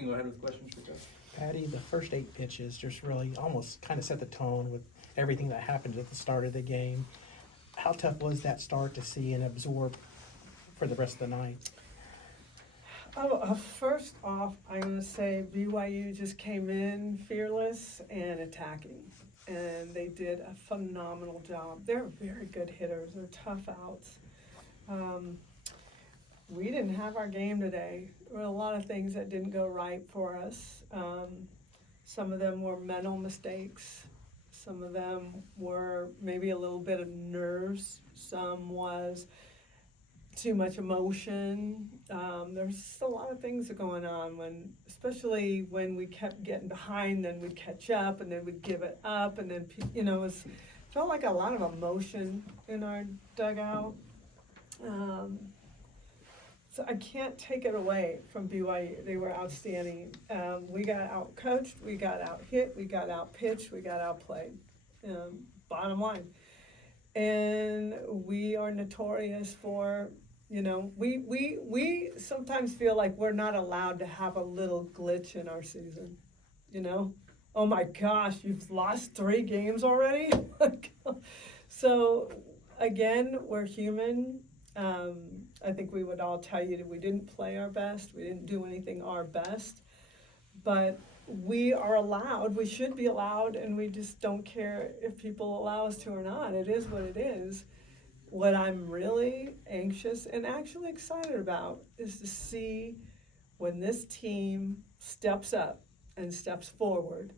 can go ahead with questions for Jeff. Patty, the first 8 pitches just really almost kind of set the tone with everything that happened at the start of the game. How tough was that start to see and absorb for the rest of the night? First off, I'm going to say BYU just came in fearless and attacking, and they did a phenomenal job. They're very good hitters. They're tough outs. We didn't have our game today. There were a lot of things that didn't go right for us. Some of them were mental mistakes. Some of them were maybe a little bit of nerves. Some was too much emotion. There's just a lot of things going on especially when we kept getting behind, then we'd catch up and then we'd give it up, and then felt like a lot of emotion in our dugout. So I can't take it away from BYU. They were outstanding. We got out coached, we got out hit, we got out pitched, we got outplayed. Bottom line. And we are notorious for, we sometimes feel like we're not allowed to have a little glitch in our season. Oh my gosh, you've lost 3 games already? So again, we're human. I think we would all tell you that we didn't play our best. We didn't do anything our best. But we are allowed, we should be allowed, and we just don't care if people allow us to or not. It is what it is. What I'm really anxious and actually excited about is to see when this team steps up and steps forward,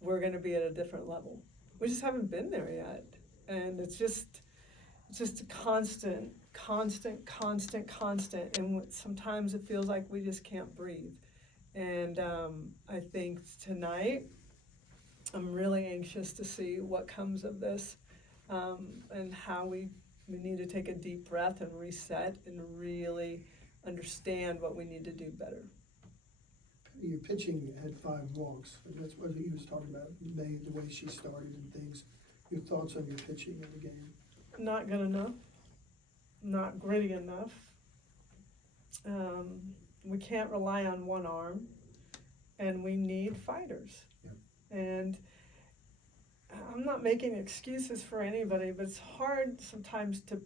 we're going to be at a different level. We just haven't been there yet. And it's just a constant. And sometimes it feels like we just can't breathe. And I think tonight, I'm really anxious to see what comes of this, and how we need to take a deep breath and reset and really understand what we need to do better. Your pitching had 5 walks. That's what he was talking about, May, the way she started and things. Your thoughts on your pitching in the game? Not good enough. Not gritty enough. We can't rely on one arm, and we need fighters. Yeah. And I'm not making excuses for anybody, but it's hard sometimes to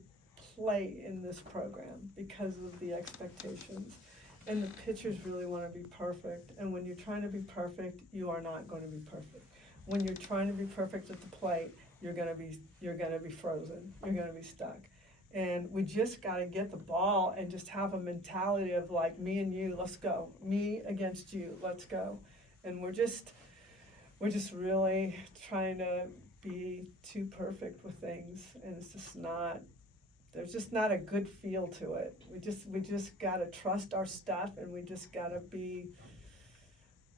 play in this program because of the expectations. And the pitchers really want to be perfect. And when you're trying to be perfect, you are not going to be perfect. When you're trying to be perfect at the plate, you're gonna be frozen. You're gonna be stuck. And we just got to get the ball and just have a mentality of like, me and you, let's go. Me against you, let's go. And we're just really trying to be too perfect with things, and it's just not. There's just not a good feel to it. We just got to trust our stuff, and we just got to be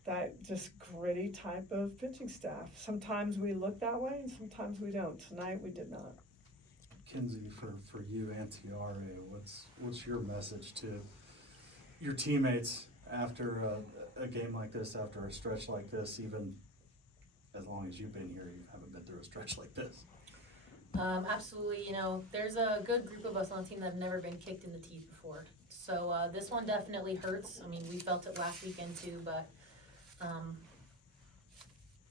that just gritty type of pitching staff. Sometimes we look that way, and sometimes we don't. Tonight we did not. Kinzie, for you and Tiare, what's your message to your teammates after a game like this, after a stretch like this? Even as long as you've been here, you haven't been through a stretch like this. Absolutely. There's a good group of us on the team that have never been kicked in the teeth before. So this one definitely hurts. I mean, we felt it last weekend too, but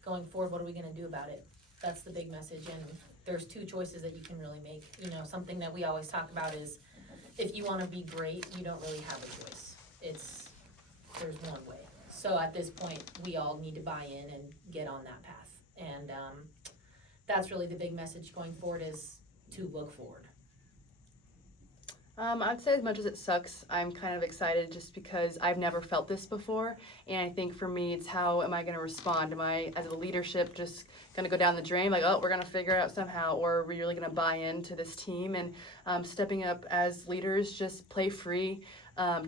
going forward, what are we going to do about it? That's the big message. And there's 2 choices that you can really make. Something that we always talk about is if you want to be great, you don't really have a choice. There's one way. So at this point, we all need to buy in and get on that path. And that's really the big message going forward, is to look forward. I'd say as much as it sucks, I'm kind of excited just because I've never felt this before. And I think for me, it's how am I going to respond? Am I, as a leadership, just going to go down the drain like, oh, we're going to figure it out somehow? Or are we really going to buy into this team? And stepping up as leaders, just play free,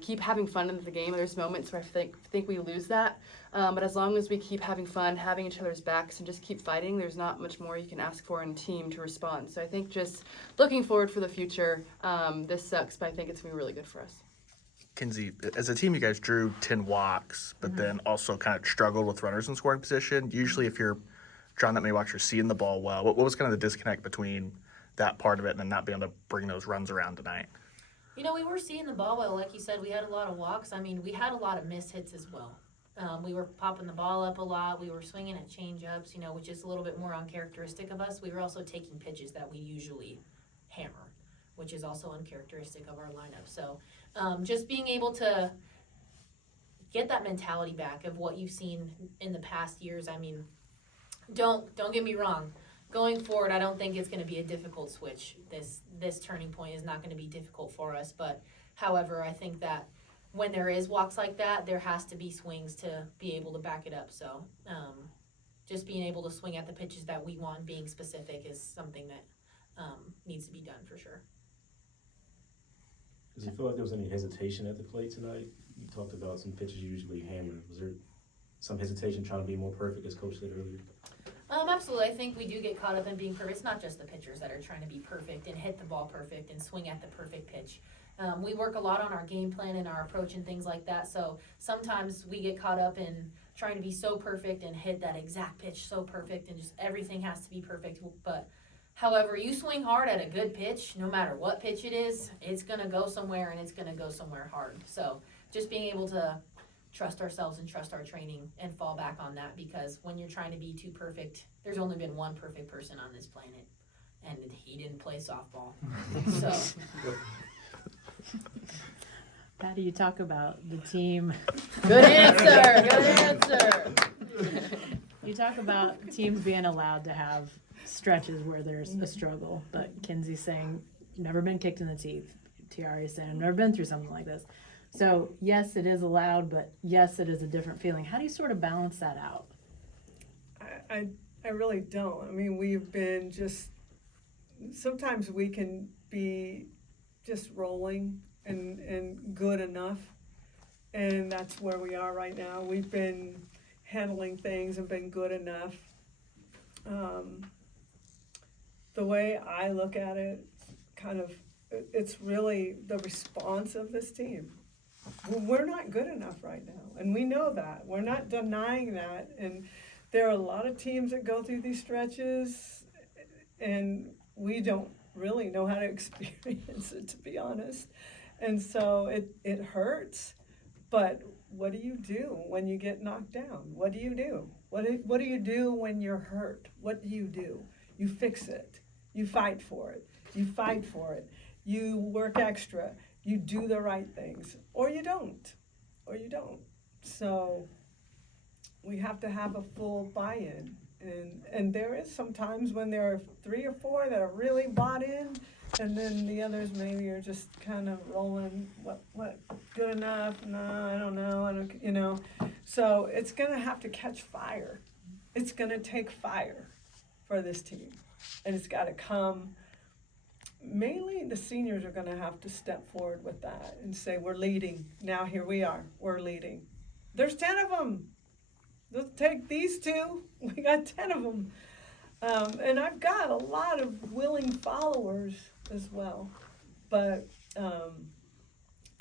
keep having fun in the game. There's moments where I think we lose that. But as long as we keep having fun, having each other's backs, and just keep fighting, there's not much more you can ask for in a team to respond. So I think just looking forward for the future, this sucks, but I think it's going to be really good for us. Kinzie, as a team, you guys drew 10 walks, but then also kind of struggled with runners in scoring position. Usually if you're drawing that many walks, you're seeing the ball well. What was kind of the disconnect between that part of it and then not being able to bring those runs around tonight? You know, we were seeing the ball well, like you said, we had a lot of walks. I mean, we had a lot of missed hits as well. We were popping the ball up a lot. We were swinging at change-ups, you know, which is a little bit more uncharacteristic of us. We were also taking pitches that we usually hammer, which is also uncharacteristic of our lineup. So just being able to get that mentality back of what you've seen in the past years. I mean, don't get me wrong. Going forward, I don't think it's going to be a difficult switch. This turning point is not going to be difficult for us. But however, I think that when there is walks like that, there has to be swings to be able to back it up. So just being able to swing at the pitches that we want, being specific, is something that needs to be done for sure. Does it feel like there was any hesitation at the plate tonight? You talked about some pitches you usually hammer. Was there some hesitation trying to be more perfect, as Coach said earlier? Absolutely. I think we do get caught up in being perfect. It's not just the pitchers that are trying to be perfect and hit the ball perfect and swing at the perfect pitch. We work a lot on our game plan and our approach and things like that. So sometimes we get caught up in trying to be so perfect and hit that exact pitch so perfect and just everything has to be perfect. But however, you swing hard at a good pitch, no matter what pitch it is, it's going to go somewhere and it's going to go somewhere hard. So just being able to trust ourselves and trust our training and fall back on that, because when you're trying to be too perfect, there's only been one perfect person on this planet, and he didn't play softball. So Patty, you talk about the team. Good answer. Good answer. You talk about teams being allowed to have stretches where there's a struggle, but Kinzie saying, never been kicked in the teeth. Tiare saying, I've never been through something like this. So yes, it is allowed, but yes, it is a different feeling. How do you sort of balance that out? I really don't. I mean, we've been just, sometimes we can be just rolling and good enough. And that's where we are right now. We've been handling things and been good enough. The way I look at it, kind of, it's really the response of this team. We're not good enough right now, and we know that. We're not denying that, and there are a lot of teams that go through these stretches, and we don't really know how to experience it, to be honest. And so it hurts, but what do you do when you get knocked down? What do you do? What do you do when you're hurt? What do? You fix it. You fight for it. You fight for it. You work extra. You do the right things, or you don't. So we have to have a full buy-in. And there is sometimes when there are 3 or 4 that are really bought in, and then the others maybe are just kind of rolling, what, good enough? No, I don't know, So it's gonna have to catch fire. It's gonna take fire for this team. And it's gotta come. Mainly the seniors are gonna have to step forward with that and say, we're leading. Now here we are, we're leading. There's 10 of them. Let's take these 2, we got 10 of them. And I've got a lot of willing followers as well. But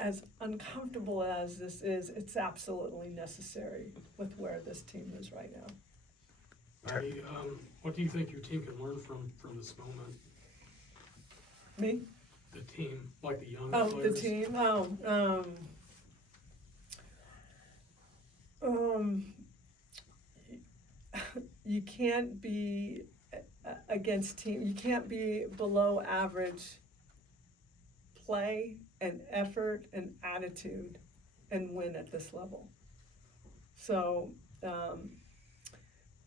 as uncomfortable as this is, it's absolutely necessary with where this team is right now. Patty, what do you think your team can learn from this moment? Me? The team, like the young Oh, players? the team? You can't be against team. You can't be below average play and effort and attitude and win at this level. So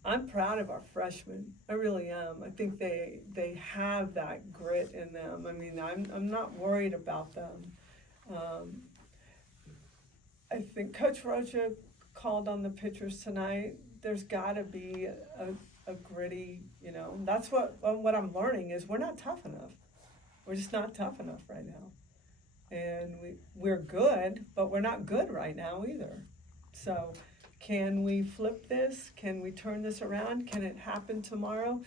I'm proud of our freshmen. I really am. I think they have that grit in them. I mean, I'm not worried about them. I think Coach Rocha called on the pitchers tonight. There's got to be a gritty, that's what I'm learning is we're not tough enough. We're just not tough enough right now. And we're good, but we're not good right now either. So can we flip this? Can we turn this around? Can it happen tomorrow?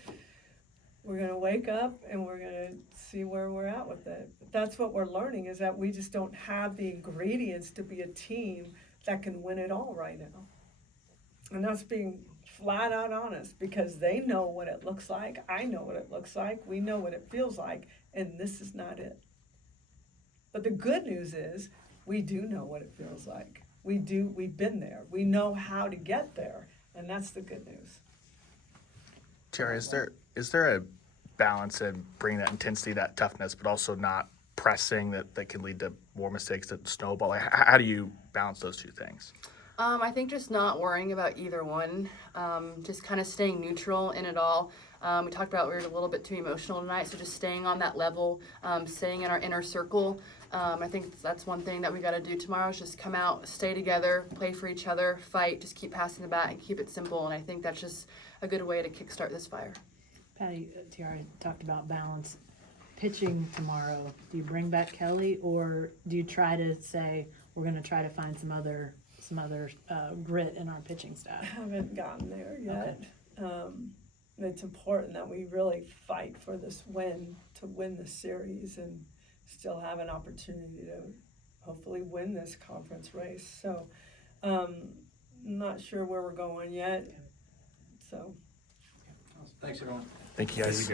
We're going to wake up and we're going to see where we're at with it. That's what we're learning, is that we just don't have the ingredients to be a team that can win it all right now. And that's being flat out honest, because they know what it looks like. I know what it looks like. We know what it feels like. And this is not it. But the good news is, we do know what it feels like. We've been there. We know how to get there, and that's the good news. Tiare, is there a balance in bringing that intensity, that toughness, but also not pressing that can lead to more mistakes that snowball? Like, how do you balance those two things? I think just not worrying about either one, just kind of staying neutral in it all. We talked about we were a little bit too emotional tonight, so just staying on that level, staying in our inner circle. I think that's one thing that we got to do tomorrow is just come out, stay together, play for each other, fight, just keep passing the bat and keep it simple. And I think that's just a good way to kickstart this fire. Patty, Tiare talked about balance. Pitching tomorrow, do you bring back Kelly, or do you try to say we're going to try to find some other grit in our pitching staff? I haven't gotten there yet. It's important that we really fight for this win to win the series and still have an opportunity to hopefully win this conference race. So, not sure where we're going yet. So. Thanks, everyone. Thank you guys.